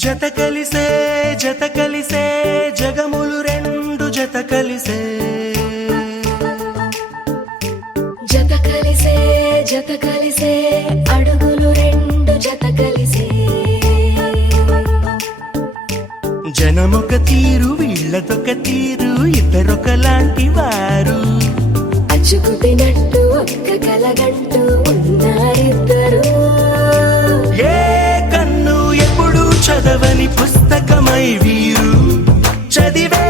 జత కలిసే జగములు రెండు జత కలిసే జత కలిసే అడుగులు రెండు జత కలిసే జనమొక తీరు వీళ్ళదొక తీరు ఇద్దరొకలాంటి వారు అచ్చుకుతినట్టు ఒక్క కలగంటూ ఉన్నారిద్దరు ఏ కన్ను ఎప్పుడు చదవని పుస్తకమై వీరు చదివేస్తున్నారానందంగా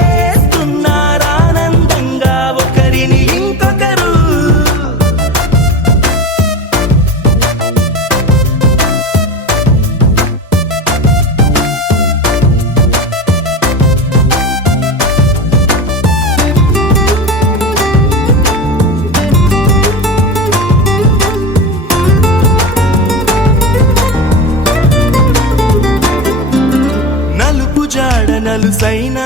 ఒకరిని ఇంకొకరు. నలుపు జాడ నలుసైన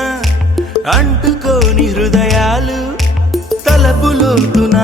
అంటుకోని హృదయాలు తలపులోతున